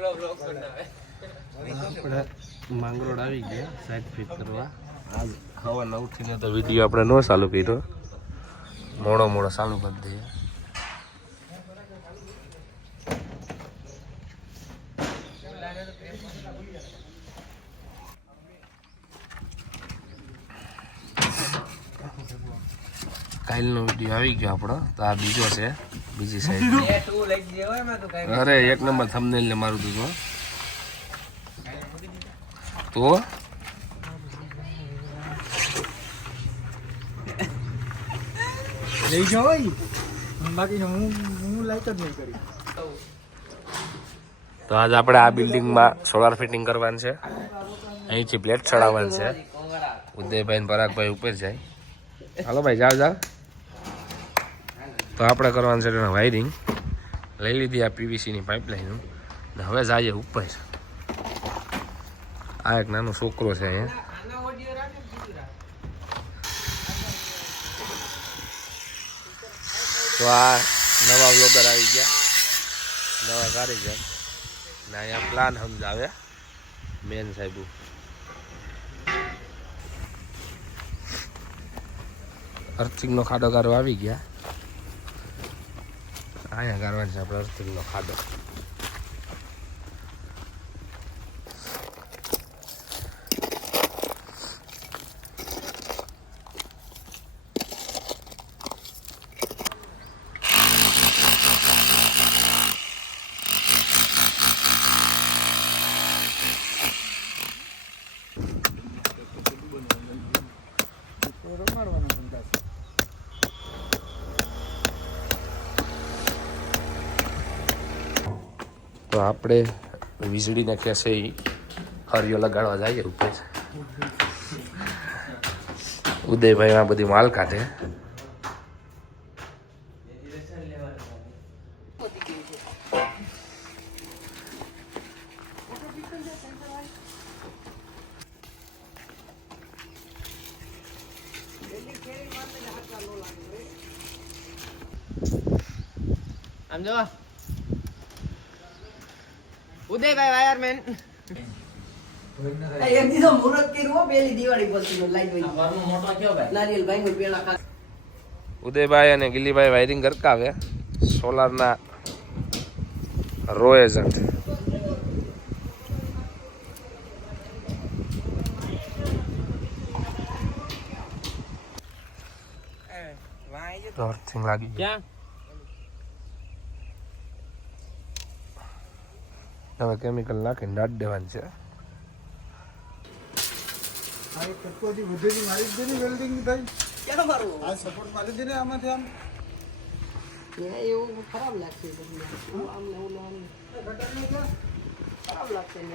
આપણે માંગરોળ આવી ગયા સાઈડ ફિટ કરવા. આજ હવાના ઉઠીને તો વિડીયો આપણે ન ચાલુ કર્યો, મોડો ચાલુ કરી દઈએ. કાલનો વિડીયો આવી ગયો આપણો, તો આ બીજો છે બીજી સાઈડ. અરે એક નંબર થંબનેલ ને મારું તું તો લઈ જાઓ બાકી હું લાઈટ જ નહીં કરી. તો આજ આપણે આ બિલ્ડિંગમાં સોલાર ફિટિંગ કરવાનું છે. અહીંથી પ્લેટ ચડાવવાનું છે. ઉદયભાઈ ને પરાગભાઈ ઉપર જાય. હાલો ભાઈ જાઓ. તો આપણે કરવાનું છે વાયરિંગ. લઈ લીધી આ પીવીસીની પાઇપલાઇન ને હવે જઈએ ઉપર. આ એક નાનો છોકરો છે અહીંયા. તો આ નવા બ્લોગર આવી ગયા, નવા કારીગર ને અહીંયા પ્લાન સમજાવે મેન સાહેબ. અર્થિંગનો ખાડો ગારવા આવી ગયા. અહીંયા ગારવાનો છે આપણે અર્થિંગનો ખાડો. તો આપણે વીજળીને કહેશે હરિયો લગાડવા જઈએ ઉપર. ઉદયભાઈ આ બધી માલ કાઢે. આમ જો ઉદયભાઈ વાયરમેન એક દીધો મુહૂર્ત કર્યું પેલી દિવાળી પછી લાઈટ વઈ ઘરનો મોટો કયો ભાઈ નારિયેલ ભાઈ પેલા ખા. ઉદયભાઈ અને ગિલીભાઈ વાયરિંગ કરકાવે સોલારના રો એજન્ટ. તો અર્થિંગ લાગી ક્યાં હવે કેમિકલ નાખીને દાટ દેવાનું છે. આ એક કટકોથી વધેલી મારી જ દેની વેલ્ડિંગ ભાઈ કેનો મારું આ સપોર્ટ મારી દેને આમાંથી આમ એવું ખરાબ લાગશે આમ ને ઓલું આમ ખરાબ લાગશે ને